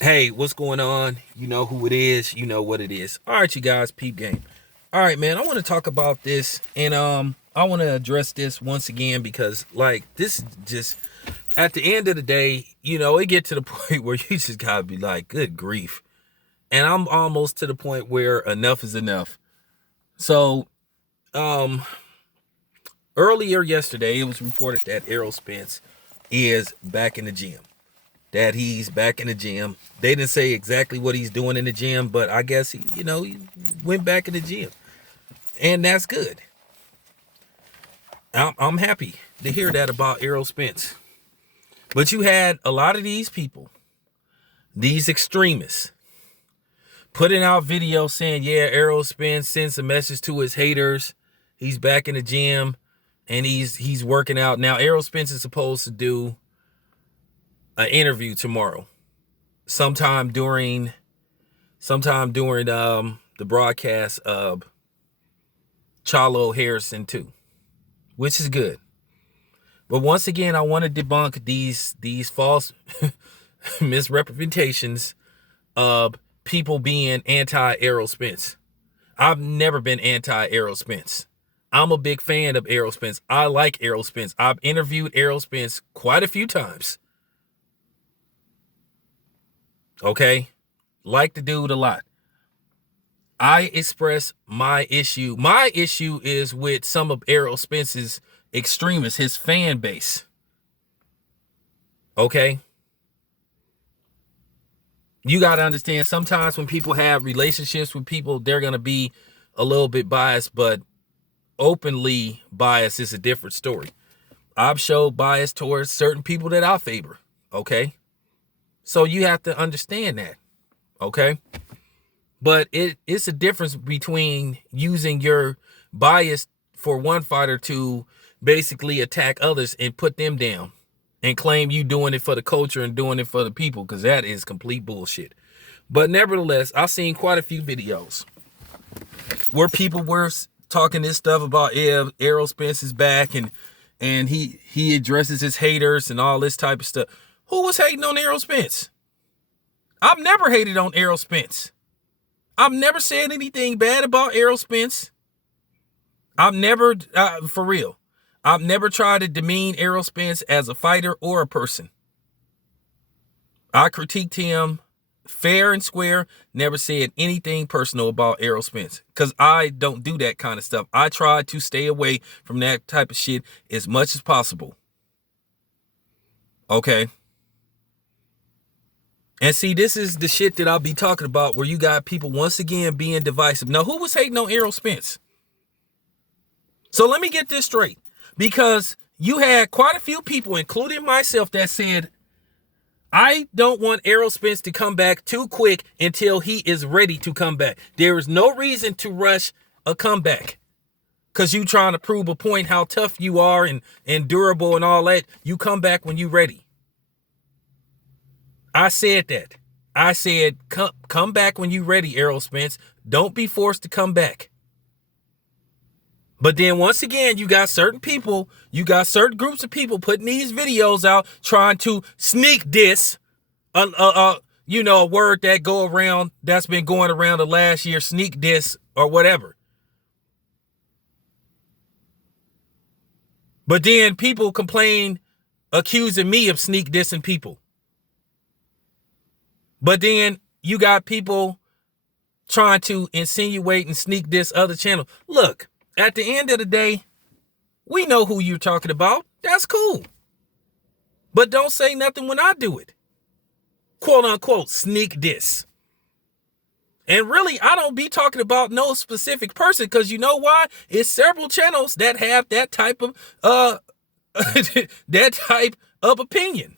Hey, what's going on? You know who it is. You know what it is. All right, you guys, peep game. All right, man. I want to talk about this, and I want to address this once again because, like, this just at the end of the day, it get to the point where you just gotta be like, good grief. And I'm almost to the point where enough is enough. So, um, earlier yesterday, it was reported that Errol Spence is back in the gym. That he's back in the gym. They didn't say exactly what he's doing in the gym, but I guess he went back in the gym, and that's good. I'm happy to hear that about Errol Spence. But you had a lot of these people, these extremists, putting out videos saying, yeah, Errol Spence sends a message to his haters. He's back in the gym and he's working out. Now, Errol Spence is supposed to do an interview tomorrow, sometime during the broadcast of Chalo Harrison 2, which is good. But once again, I want to debunk these false misrepresentations of people being anti-Errol Spence. I've never been anti-Errol Spence. I'm a big fan of Errol Spence. I like Errol Spence. I've interviewed Errol Spence quite a few times. Okay? Like the dude a lot. I express my issue. My issue is with some of Errol Spence's extremists, his fan base. Okay? You got to understand, sometimes when people have relationships with people, they're going to be a little bit biased, but openly biased is a different story. I've showed bias towards certain people that I favor. Okay? So you have to understand that. Okay? But it's a difference between using your bias for one fighter to basically attack others and put them down and claim you doing it for the culture and doing it for the people, because that is complete bullshit. But nevertheless, I've seen quite a few videos where people were talking this stuff about Errol Spence is back and he addresses his haters and all this type of stuff. Who was hating on Errol Spence? I've never hated on Errol Spence. I've never said anything bad about Errol Spence. I've never, for real, I've never tried to demean Errol Spence as a fighter or a person. I critiqued him fair and square, never said anything personal about Errol Spence, because I don't do that kind of stuff. I try to stay away from that type of shit as much as possible. Okay? And see, this is the shit that I'll be talking about, where you got people once again being divisive. Now, who was hating on Errol Spence? So let me get this straight, because you had quite a few people, including myself, that said, I don't want Errol Spence to come back too quick until he is ready to come back. There is no reason to rush a comeback, because you trying to prove a point how tough you are and durable and all that. You come back when you ready. I said that. I said, come back when you ready, Errol Spence. Don't be forced to come back. But then once again, you got certain people, you got certain groups of people putting these videos out trying to sneak diss, a word that's been going around the last year, sneak diss or whatever. But then people complain, accusing me of sneak dissing people. But then you got people trying to insinuate and sneak diss other channels. Look, at the end of the day, we know who you're talking about. That's cool. But don't say nothing when I do it. Quote unquote, sneak diss. And really, I don't be talking about no specific person, because you know why? It's several channels that have that type of that type of opinion,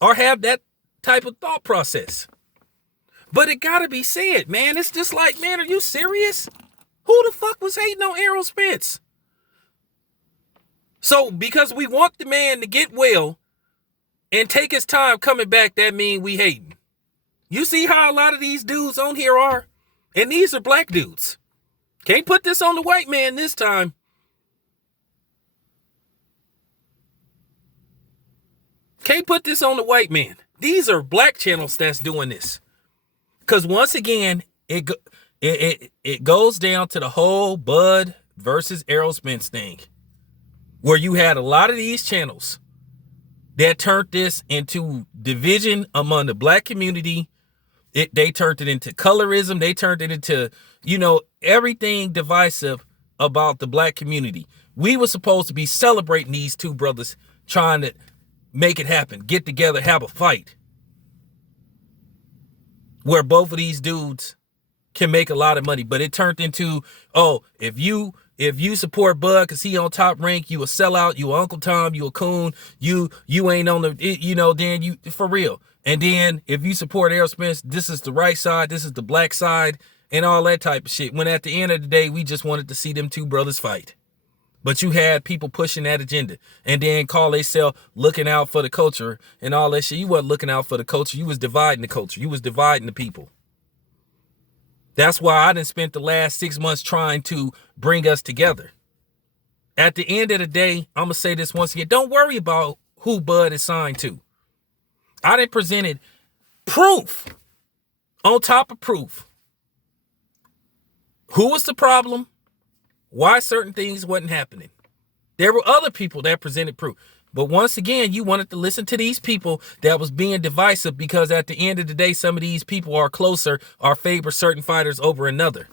or have that type of thought process. But it gotta be said, man. It's just like, man, are you serious? Who the fuck was hating on Errol Spence? So because we want the man to get well and take his time coming back, that mean we hating. You see how a lot of these dudes on here are? And these are black dudes. Can't put this on the white man this time. Can't put this on the white man. These are black channels that's doing this. Because once again, it goes down to the whole Bud versus Errol Spence thing, where you had a lot of these channels that turned this into division among the black community. They turned it into colorism. They turned it into, everything divisive about the black community. We were supposed to be celebrating these two brothers trying to make it happen, get together, have a fight, where both of these dudes can make a lot of money. But it turned into, oh, if you support Bud because he on Top Rank, you a sellout, you a Uncle Tom, you a coon, you ain't on the, then you, for real. And then if you support Errol Spence, this is the right side, this is the black side, and all that type of shit. When at the end of the day, we just wanted to see them two brothers fight. But you had people pushing that agenda and then call themselves looking out for the culture and all that shit. You wasn't looking out for the culture. You was dividing the culture. You was dividing the people. That's why I done spent the last 6 months trying to bring us together. At the end of the day, I'm going to say this once again. Don't worry about who Bud is signed to. I done presented proof on top of proof. Who was the problem? Why certain things wasn't happening. There were other people that presented proof. But once again, you wanted to listen to these people that was being divisive because at the end of the day, some of these people are closer or favor certain fighters over another.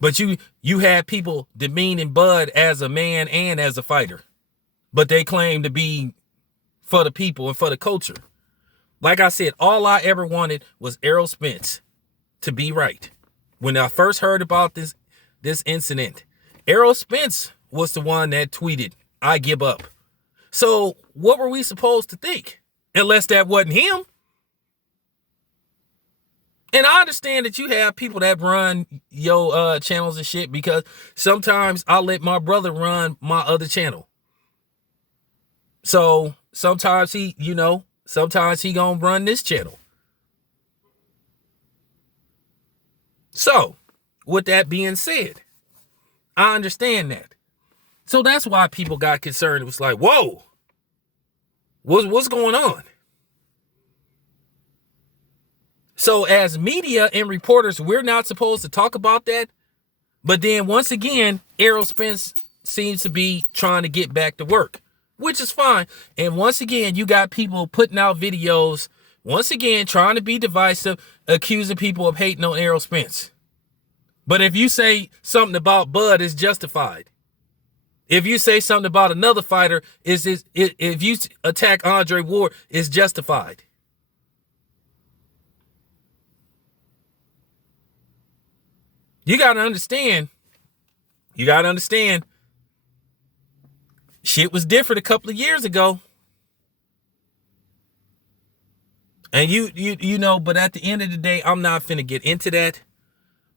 But you had people demeaning Bud as a man and as a fighter. But they claim to be for the people and for the culture. Like I said, all I ever wanted was Errol Spence to be right. When I first heard about this incident, Errol Spence was the one that tweeted, "I give up." So what were we supposed to think? Unless that wasn't him. And I understand that you have people that run your channels and shit, because sometimes I'll let my brother run my other channel. So sometimes he gonna run this channel. So with that being said, I understand that. So that's why people got concerned. It was like, whoa, what's going on? So as media and reporters, we're not supposed to talk about that. But then once again, Errol Spence seems to be trying to get back to work, which is fine. And once again, you got people putting out videos, once again, trying to be divisive, accusing people of hating on Errol Spence. But if you say something about Bud, it's justified. If you say something about another fighter, if you attack Andre Ward, it's justified. You got to understand. Shit was different a couple of years ago. And but at the end of the day, I'm not finna get into that.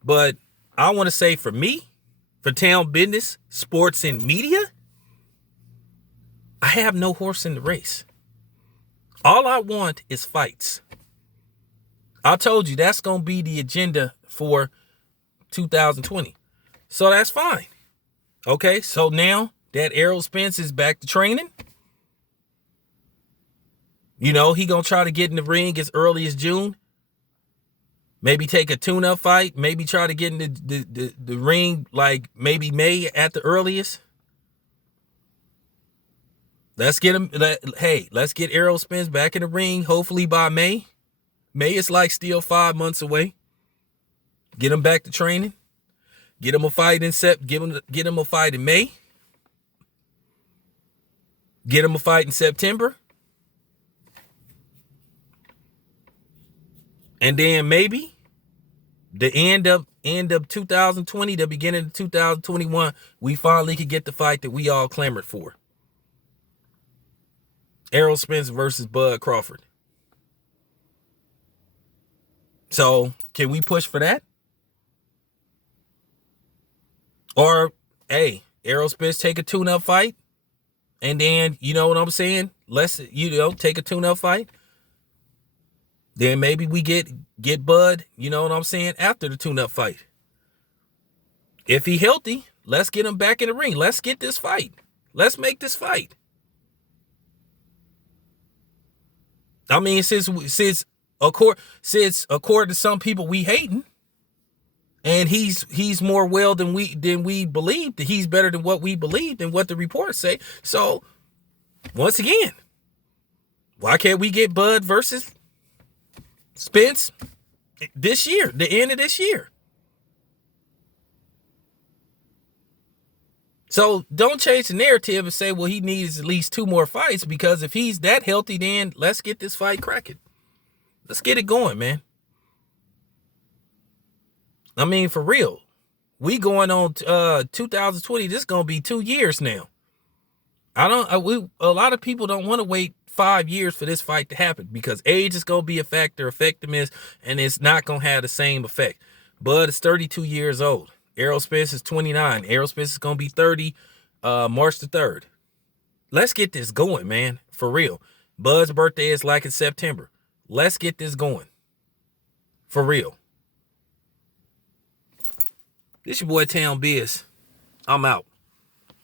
But I want to say, for me, for town business, sports, and media, I have no horse in the race. All I want is fights. I told you that's going to be the agenda for 2020. So that's fine. Okay, so now that Errol Spence is back to training, he going to try to get in the ring as early as June. Maybe take a tune-up fight. Maybe try to get in the ring like maybe May at the earliest. Let's get him. Let's get Errol Spence back in the ring. Hopefully by May. May is like still 5 months away. Get him back to training. Get him a fight in Get him a fight in May. Get him a fight in September. And then maybe the end of 2020, the beginning of 2021, we finally could get the fight that we all clamored for. Errol Spence versus Bud Crawford. So, can we push for that? Or, hey, Errol Spence take a tune-up fight, and then, you know what I'm saying? Let's, take a tune-up fight. Then maybe we get Bud, you know what I'm saying, after the tune-up fight. If he healthy, let's get him back in the ring. Let's get this fight. Let's make this fight. I mean, since according to some people we hating, and he's more well than we believed. He's better than what we believed and what the reports say. So once again, why can't we get Bud versus Spence this year, the end of this year? So don't change the narrative and say, well, he needs at least 2 more fights, because if he's that healthy, then let's get this fight cracking. Let's get it going, man. I mean, for real. We going on 2020. This is going to be 2 years now. A lot of people don't want to wait 5 years for this fight to happen, because age is going to be a factor, effectiveness, and it's not going to have the same effect. Bud is 32 years old. Errol Spence is 29. Errol Spence is going to be 30 March the 3rd. Let's get this going, man. For real. Bud's birthday is like in September. Let's get this going. For real. This your boy Town Biz. I'm out.